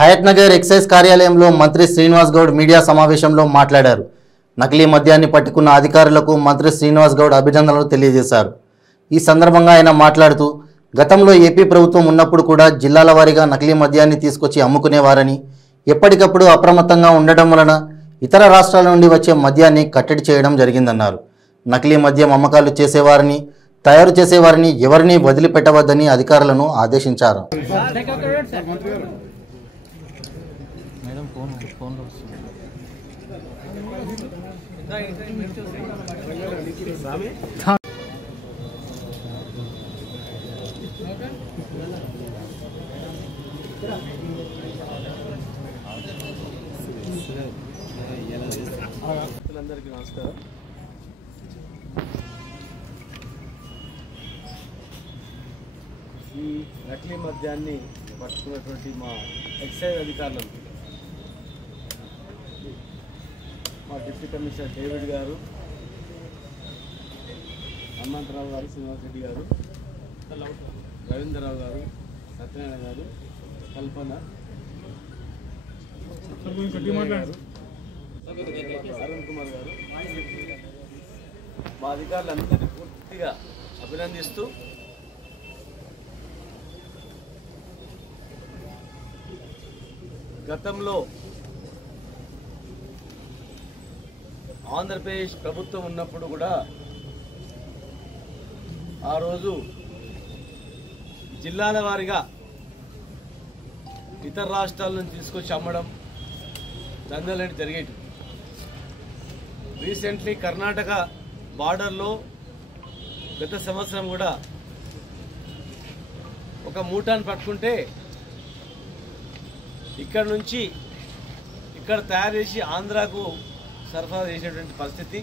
Hayath Nagar excise కార్యాలయంలో మంత్రి Srinivas Goud media సమావేశంలో మాట్లాడారు. నకిలీ మద్యాన్ని పట్టుకున్న అధికారులకు మంత్రి శ్రీనివాస్ గౌడ్ అభినందనలు తెలియజేశారు. ఈ సందర్భంగా ఆయన మాట్లాడుతూ గతంలో ఏపీ ప్రభుత్వం ఉన్నప్పుడు కూడా జిల్లాల వారీగా నకిలీ మద్యాన్ని తీసుకొచ్చి అమ్ముకునేవారని, ఎప్పటికప్పుడు అప్రమత్తంగా ఉండడం వలన ఇతర రాష్ట్రాల నుండి వచ్చే మద్యాన్ని కట్టడి చేయడం జరిగిందన్నారు. నకిలీ మద్యం అమ్మకాలు చేసేవారిని, తయారు చేసేవారిని ఎవరిని వదిలిపెట్టవద్దని అధికారులను ఆదేశించారు. అందరికీ నమస్కారం. ఈ నకిలీ మద్యాన్ని పట్టుకున్నటువంటి మా ఎక్సైజ్ అధికారులను మా డిప్యూటీ కమిషనర్ డేవిడ్ గారు, హనుమంతరావు గారు, శ్రీనివాస్ రెడ్డి గారు, రవీంద్రరావు గారు, సత్యనారాయణ గారు, కల్పన గారు, అరుణ్ కుమార్ గారు, మా అధికారులందరినీ పూర్తిగా అభినందిస్తూ గతంలో ఆంధ్రప్రదేశ్ ప్రభుత్వం ఉన్నప్పుడు కూడా ఆ రోజు జిల్లాల వారీగా ఇతర రాష్ట్రాల నుంచి తీసుకొచ్చి అమ్మడం దందాలు జరిగేవి. రీసెంట్లీ కర్ణాటక బార్డర్లో గత సంవత్సరం కూడా ఒక మూటాను పట్టుకుంటే ఇక్కడ నుంచి ఇక్కడ తయారు చేసి ఆంధ్రాకు సరఫరా చేసేటువంటి పరిస్థితి,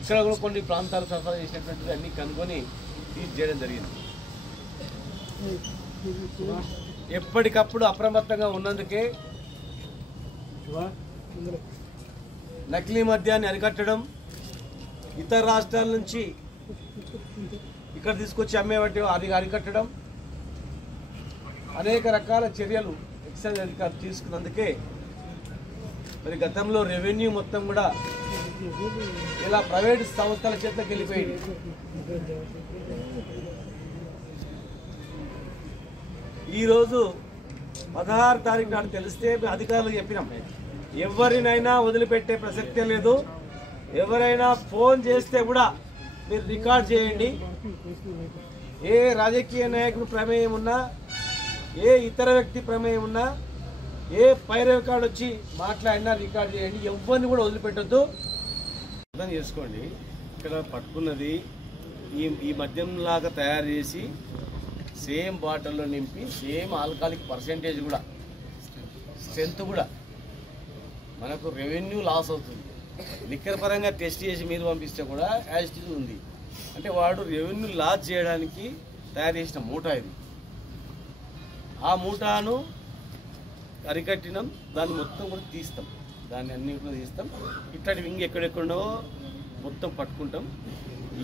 ఇక్కడ కూడా కొన్ని ప్రాంతాలు సరఫరా చేసేటువంటివి అన్నీ కనుక్కొని సీజ్ చేయడం జరిగింది. ఎప్పటికప్పుడు అప్రమత్తంగా ఉన్నందుకే నకిలీ మద్యాన్ని అరికట్టడం, ఇతర రాష్ట్రాల నుంచి ఇక్కడ తీసుకొచ్చి అమ్మేవాటి అది అరికట్టడం, అనేక రకాల చర్యలు ఎక్సైజ్ అధికారులు తీసుకున్నందుకే మరి గతంలో రెవెన్యూ మొత్తం కూడా ఇలా ప్రైవేట్ సంస్థల చేతకి వెళ్ళిపోయింది. ఈరోజు 16 తారీఖు నాడు తెలిస్తే అధికారులు చెప్పినాం, ఎవరినైనా వదిలిపెట్టే ప్రసక్తే లేదు. ఎవరైనా ఫోన్ చేస్తే కూడా మీరు రికార్డ్ చేయండి. ఏ రాజకీయ నాయకుడు ప్రమేయం ఉన్నా, ఏ ఇతర వ్యక్తి ప్రమేయం ఉన్నా, ఏ పై రికార్డు వచ్చి మాట్లాడినా రికార్డ్ చేయండి. ఎవరిని కూడా వదిలిపెట్టద్దు. అర్థం చేసుకోండి, ఇక్కడ పట్టుకున్నది ఈ మద్యంలాగా తయారు చేసి సేమ్ బాటిల్లో నింపి సేమ్ ఆల్కహాలిక్ పర్సెంటేజ్ కూడా స్ట్రెంత్ కూడా మనకు రెవెన్యూ లాస్ అవుతుంది. లిక్కర్ పరంగా టెస్ట్ చేసి మీరు పంపిస్తే కూడా యాజిటీస్ ఉంది. అంటే వాడు రెవెన్యూ లాస్ చేయడానికి తయారు చేసిన మూట ఇది. ఆ మూటాను అరికట్టినాం, దాన్ని మొత్తం కూడా తీస్తాం, దాన్ని అన్ని కూడా తీస్తాం. ఇట్లాంటివి ఇంకెక్కడెక్కడో మొత్తం పట్టుకుంటాం.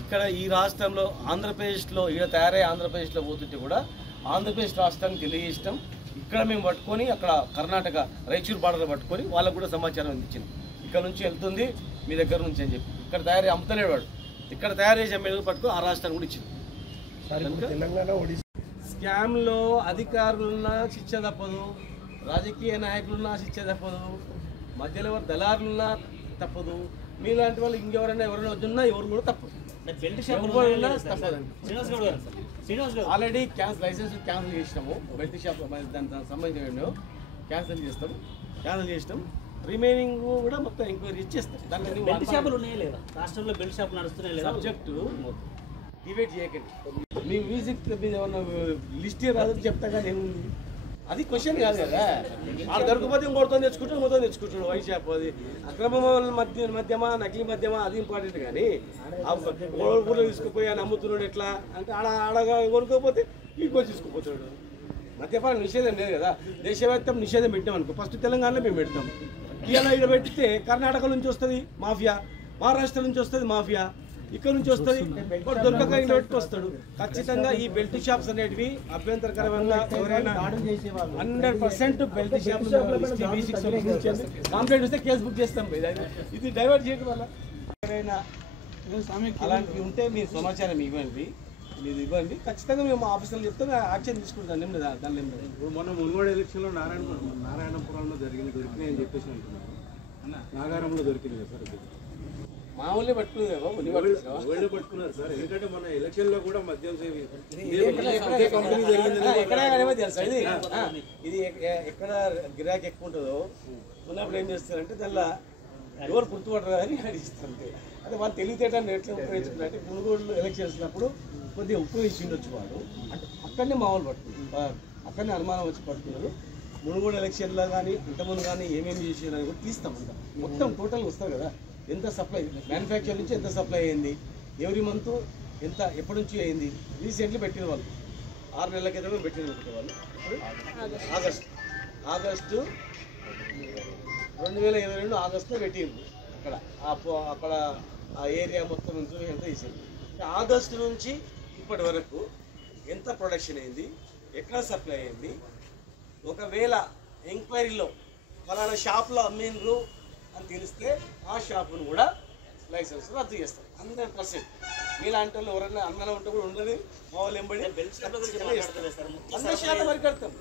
ఇక్కడ ఈ రాష్ట్రంలో ఆంధ్రప్రదేశ్లో ఇక్కడ తయారై ఆంధ్రప్రదేశ్లో పోతుంటే కూడా ఆంధ్రప్రదేశ్ రాష్ట్రానికి తెలియజేస్తాం. ఇక్కడ మేము పట్టుకొని అక్కడ కర్ణాటక రైచూర్ బార్డర్లో పట్టుకొని వాళ్ళకు కూడా సమాచారం అందించింది, ఇక్కడ నుంచి వెళ్తుంది మీ దగ్గర నుంచి అని చెప్పి. ఇక్కడ తయారీ అమ్ముతలేడు వాడు, ఇక్కడ తయారు చేసి అమ్మేది పట్టుకొని ఆ రాష్ట్రాన్ని కూడా ఇచ్చింది. స్కామ్లో అధికారులున్నా శిక్ష తప్పదు, రాజకీయ నాయకులున్నా శిక్ష తప్పదు, మధ్యలో దళారులున్నా తప్పదు, మీలాంటి వాళ్ళు ఇంకెవరైనా ఎవరైనా వద్దున్నా ఎవరు కూడా తప్పదు. ఆల్రెడీ లైసెన్స్ క్యాన్సిల్ చేసినాము. బెల్ట్ షాప్ దానికి సంబంధించిన క్యాన్సిల్ చేసినాం. రిమైనింగ్ కూడా మొత్తం ఎంక్వైరీ ఇచ్చేస్తాం. సబ్జెక్టు డిబేట్ చేయకండి. మీ మ్యూజిక్ మీద ఏమన్నా లిస్ట్ రాదని చెప్తా కానీ ఏముంది, అది క్వశ్చన్ కాదు కదా. ఆడ దొరకపోతే ఇంకొకటి తెచ్చుకుంటాడు, మొత్తం తెచ్చుకుంటాడు. వైన్ షాప్ అది అక్రమ మద్యమా నకిలీ మద్యమా అది ఇంపార్టెంట్. కానీ ఊళ్ళో తీసుకుపోయి అని అమ్ముతున్నాడు ఎట్లా అంటే ఆడగా కొనుక్కోపోతే ఇంకో తీసుకుపోతాడు. మద్యపాన నిషేధం లేదు కదా. దేశవ్యాప్తం నిషేధం పెట్టాం అనుకో, ఫస్ట్ తెలంగాణలో మేము పెడతాం. ఇలా ఇక్కడ పెడితే కర్ణాటక నుంచి వస్తుంది మాఫియా, మహారాష్ట్ర నుంచి వస్తుంది మాఫియా, ఇక్కడ నుంచి వస్తుంది, వాడు దొరకక ఇంట్లో పెట్టుకు వస్తాడు. ఖచ్చితంగా ఈ బెల్ట్ షాప్స్ అనేటివి అభ్యంతరకరంగా ఎవరైనా 100% బెల్ట్ షాప్స్ కంప్లైంట్ వస్తే కేసు బుక్ చేస్తాం. ఇది డైవర్ట్ చేయడం వల్ల ఎవరైనా అలాంటివి ఉంటే మీ సమాచారం ఇవ్వండి, మీరు ఇవ్వండి. ఖచ్చితంగా మేము ఆఫీసర్లు చెప్తే యాక్షన్ తీసుకుంటాం. దాని ఇప్పుడు మొన్న మునుగోడు ఎలక్షన్లో నారాయణపురంలో దొరికినాయి అని చెప్పేసి అంటున్నారు. నాగారంలో దొరికింది కదా సార్? మామూలుగా పట్టుకున్నారు పట్టుకున్నారు సార్. ఎందుకంటే మన ఎలక్షన్లో కూడా మద్యం సేవ ఇది ఎక్కడ గిరాకీ ఎక్కువ ఉంటుందో ఉన్నప్పుడు ఏం చేస్తారంటే దానిలో ఎవరు గుర్తుపడరు అని అడిగిస్తారు. అదే వాళ్ళు తెలివితేటని ఎట్లా ఉపయోగించుకున్నారంటే మునుగోడు ఎలక్షన్స్ అప్పుడు కొద్దిగా ఉపయోగించి ఉండొచ్చు వాడు. అంటే అక్కడనే మామూలు పట్టుకున్నారు, అక్కడనే అనుమానం వచ్చి పట్టుకున్నారు. మునుగోడు ఎలక్షన్లో కానీ ఇంతకుముందు కానీ ఏమేమి చేసేదని కూడా తీస్తాం. అంతా మొత్తం టోటల్ వస్తారు కదా, ఎంత సప్లై మ్యానుఫ్యాక్చర్ నుంచి ఎంత సప్లై అయింది, ఎవ్రీ మంత్ ఎంత ఎప్పటి నుంచి అయింది. రీసెంట్లీ పెట్టిన వాళ్ళు 6 నెలల క్రితమే పెట్టిన వాళ్ళు. ఆగస్టు 2022 ఆగస్టులో పెట్టింది. అక్కడ ఆ ఏరియా మొత్తం ఎంత తీసింది. ఆగస్టు నుంచి ఇప్పటి వరకు ఎంత ప్రొడక్షన్ అయింది, ఎక్కడ సప్లై అయింది. ఒకవేళ ఎంక్వైరీలో ఫలానా షాప్లో అమ్మిండ్రు అని తెలిస్తే ఆ షాపును కూడా లైసెన్స్ రద్దు చేస్తారు 100%. మీలాంటి వాళ్ళు ఎవరైనా అన్నం ఉంటే కూడా ఉండదు. మామూలు ఎంబడి 100% అరికడతాం.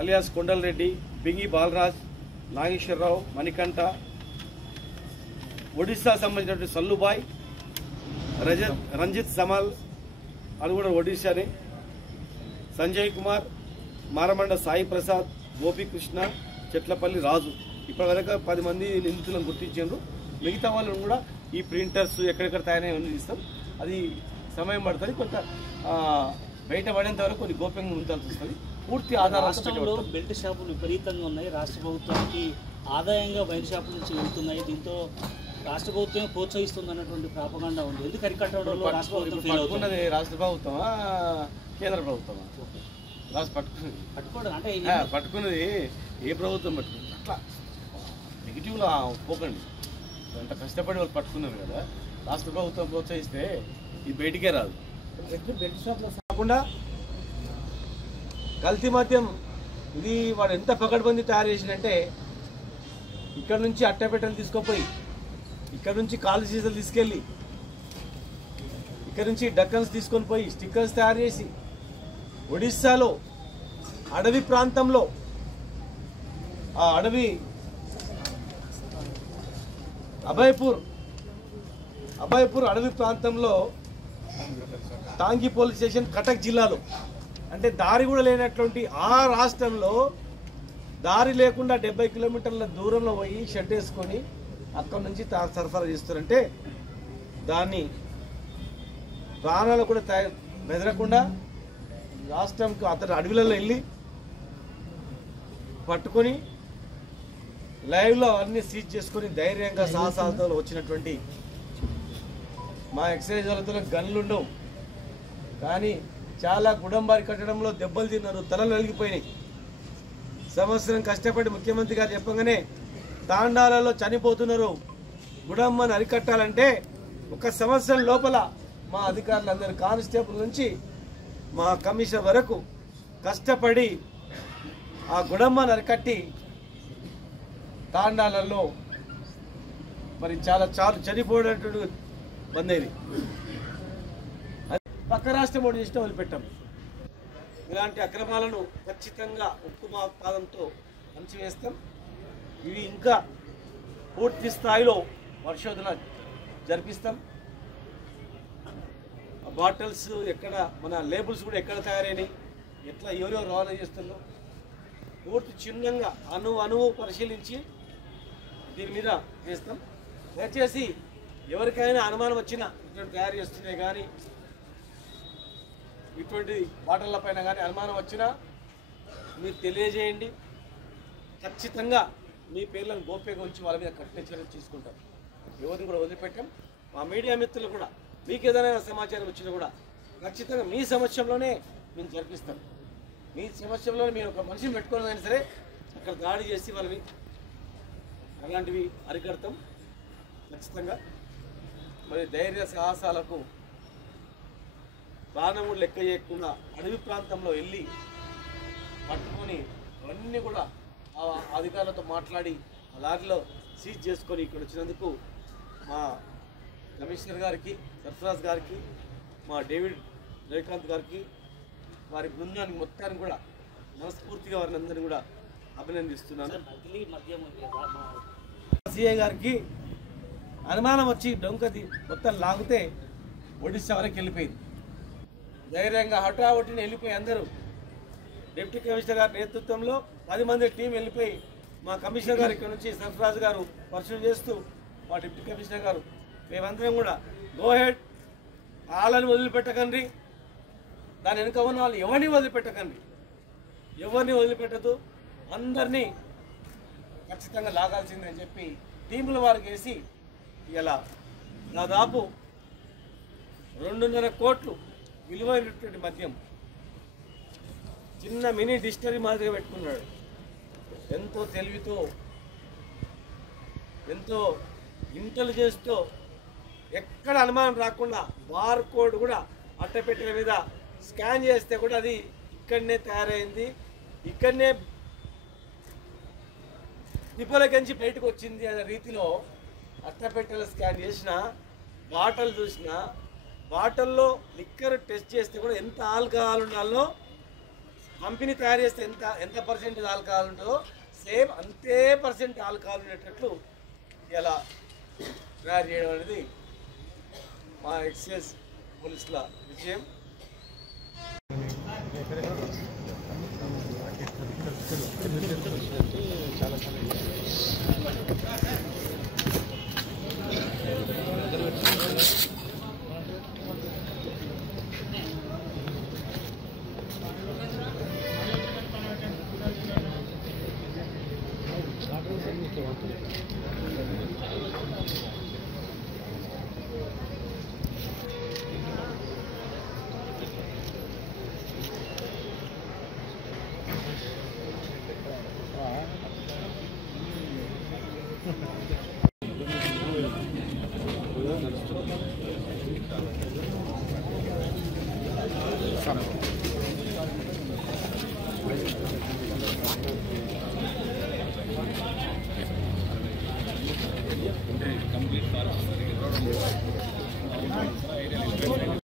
అలియాస్ కొండలరెడ్డి, బింగి బాలరాజ్, నాగేశ్వరరావు, మణికంఠ, ఒడిస్సా సంబంధించినటువంటి సల్లుబాయ్, రంజిత్ సమాల్ అది కూడా ఒడిశానే, సంజయ్ కుమార్, మారమండ సాయి ప్రసాద్, గోపీకృష్ణ, చెట్లపల్లి రాజు. ఇప్పటివరకు 10 మంది నిందితులను గుర్తించారు. మిగతా వాళ్ళను కూడా ఈ ప్రింటర్స్ ఎక్కడెక్కడ తయారైన ఇస్తాం. అది సమయం పడుతుంది, కొంత బయట పడేంత వరకు కొన్ని గోప్యంగా ఉంచాల్సి వస్తుంది. పూర్తి రాష్ట్రంలో బెల్ట్ షాపులు విపరీతంగా ఉన్నాయి. రాష్ట్ర ప్రభుత్వానికి ఆదాయంగా బెల్ట్ షాపుల నుంచి వెళ్తున్నాయి. దీంతో రాష్ట్ర ప్రభుత్వం ప్రోత్సహిస్తుంది అన్నటువంటి ప్రాపగాండా ఉంది. ఎందుకు అరికట్టడంలో రాష్ట్ర ప్రభుత్వం ఫెయిల్ అవుతున్నది? రాష్ట్ర ప్రభుత్వమా కేంద్ర ప్రభుత్వమా? పట్టుకోవడం అంటే పట్టుకున్నది ఏ ప్రభుత్వం పట్టుకుంది? అట్లా నెగిటివ్లో పోకండి. అంత కష్టపడి వాళ్ళు పట్టుకున్నారు కదా, రాష్ట్ర ప్రభుత్వం ప్రోత్సహిస్తే ఇది బయటికే రాదు. బెల్ట్ షాప్లో కాకుండా కల్తీ మద్యం ఇది వాడు ఎంత పకడ్బందీ తయారు చేసిందంటే, ఇక్కడ నుంచి అట్టపెట్టెలు తీసుకుపోయి, ఇక్కడ నుంచి కాలు సీసాలు తీసుకెళ్ళి, ఇక్కడ నుంచి డక్కన్స్ తీసుకొని పోయి స్టిక్కర్స్ తయారు చేసి ఒడిస్సాలో అడవి ప్రాంతంలో, ఆ అడవి అభయపూర్ అడవి ప్రాంతంలో టాంగి పోలీస్ స్టేషన్ కటక్ జిల్లాలో, అంటే దారి కూడా లేనటువంటి ఆ రాష్ట్రంలో దారి లేకుండా 70 కిలోమీటర్ల దూరంలో పోయి షెడ్ వేసుకొని అక్కడ నుంచి సరఫరా చేస్తారంటే దాన్ని ప్రాణాలు కూడా బెదరకుండా రాష్ట్రంకి అతను అడవులలో వెళ్ళి పట్టుకొని లైవ్లో అన్ని సీజ్ చేసుకొని ధైర్యంగా సాహసాలతో వచ్చినటువంటి మా ఎక్సైజ్ వాళ్ళతో గన్లు ఉండవు, కానీ చాలా గుడంబారి కట్టడంలో దెబ్బలు తిన్నారు, తలలు వెలిగిపోయినాయి. సంవత్సరం కష్టపడి ముఖ్యమంత్రి గారు చెప్పగానే తాండాలలో చనిపోతున్నారు, గుడమ్మని అరికట్టాలంటే 1 సంవత్సరం లోపల మా అధికారులందరూ కానిస్టేబుల్ నుంచి మా కమిషనర్ వరకు కష్టపడి ఆ గుడమ్మని అరికట్టి తాండాలలో మరి చాలా చనిపోయేటట్టు బందేది. పక్క రాష్ట్రం ఓడి చేసిన వదిలిపెట్టాం. ఇలాంటి అక్రమాలను ఖచ్చితంగా ఉక్కు పాదంతో అణచివేస్తాం. ఇవి ఇంకా పూర్తి స్థాయిలో పరిశోధన జరిపిస్తాం. బాటిల్స్ ఎక్కడ, మన లేబుల్స్ కూడా ఎక్కడ తయారైనాయి, ఎట్లా ఎవరెవరు రవాణా చేస్తుందో పూర్తి చిన్నంగా అణువు పరిశీలించి దీని మీద చేస్తాం. దయచేసి ఎవరికైనా అనుమానం వచ్చినా ఇటువంటి తయారు చేస్తున్నాయి కానీ ఇటువంటి బాటిళ్ళ పైన కానీ అనుమానం వచ్చినా మీరు తెలియజేయండి. ఖచ్చితంగా మీ పేర్లను గోప్యంగా ఉంచి వాళ్ళ మీద కఠిన చర్యలు తీసుకుంటాం. ఎవరిని కూడా వదిలిపెట్టాం. మా మీడియా మిత్రులు కూడా మీకు ఏదైనా సమాచారం వచ్చినా కూడా ఖచ్చితంగా మీ సమక్షంలోనే మేము జరిపిస్తాం. మీ సమక్షంలోనే మీరు ఒక మనిషిని పెట్టుకోవాలైనా సరే అక్కడ దాడి చేసి వాళ్ళని అలాంటివి అరికడతాం ఖచ్చితంగా. మరి ధైర్య సాహసాలకు ప్రాణము లెక్క చేయకుండా అడవి ప్రాంతంలో వెళ్ళి పట్టుకొని అవన్నీ కూడా ఆ అధికారులతో మాట్లాడి ఆ లారీలో సీజ్ చేసుకొని ఇక్కడ వచ్చినందుకు మా కమిషనర్ గారికి, సర్ఫరాజ్ గారికి, మా డేవిడ్ రవికాంత్ గారికి, వారి బృందానికి మొత్తానికి కూడా మనస్ఫూర్తిగా వారిని అందరినీ కూడా అభినందిస్తున్నాను. సిఐ గారికి అనుమానం వచ్చి డొంకది మొత్తం లాగితే ఒడిశా వరకు వెళ్ళిపోయింది. ధైర్యంగా హఠాహుటిని వెళ్ళిపోయి అందరూ డిప్యూటీ కమిషనర్ గారి నేతృత్వంలో 10 మంది టీం వెళ్ళిపోయి మా కమిషనర్ గారు ఇక్కడ నుంచి సర్ఫరాజ్ గారు పర్సూట్ చేస్తూ మా డిప్యూటీ కమిషనర్ గారు మేమందరం కూడా గో హెడ్, వాళ్ళని వదిలిపెట్టకండి, దాని వెనుక ఉన్న వాళ్ళు ఎవరిని వదిలిపెట్టకండి, ఎవరిని వదిలిపెట్టదు, అందరినీ ఖచ్చితంగా లాగాల్సిందని చెప్పి టీముల వారికి వేసి ఇలా దాదాపు 2.5 కోట్లు విలువైనటువంటి మద్యం చిన్న మినీ డిస్టరీ మాదిరిగా పెట్టుకున్నాడు. ఎంతో తెలివితో, ఎంతో ఇంటెలిజెన్స్తో, ఎక్కడ అనుమానం రాకుండా బార్ కోడ్ కూడా అట్టపెట్టెల మీద స్కాన్ చేస్తే కూడా అది ఇక్కడనే తయారైంది, ఇక్కడనే తిప్పలకించి బయటకు వచ్చింది అనే రీతిలో అట్టపెట్టెల స్కాన్ చేసిన, బాటలు చూసిన, బాటల్లో లిక్కర్ టెస్ట్ చేస్తే కూడా ఎంత ఆల్కహాల్ ఉండాలో, కంపెనీ తయారు చేస్తే ఎంత పర్సెంటేజ్ ఆల్కహాల్ ఉంటుందో సేమ్ అంతే పర్సెంట్ ఆల్కహాల్ ఉండేటట్లు ఇలా తయారు చేయడం అనేది మా ఎక్సైజ్ పోలీసుల విజయం. కంప్లీట్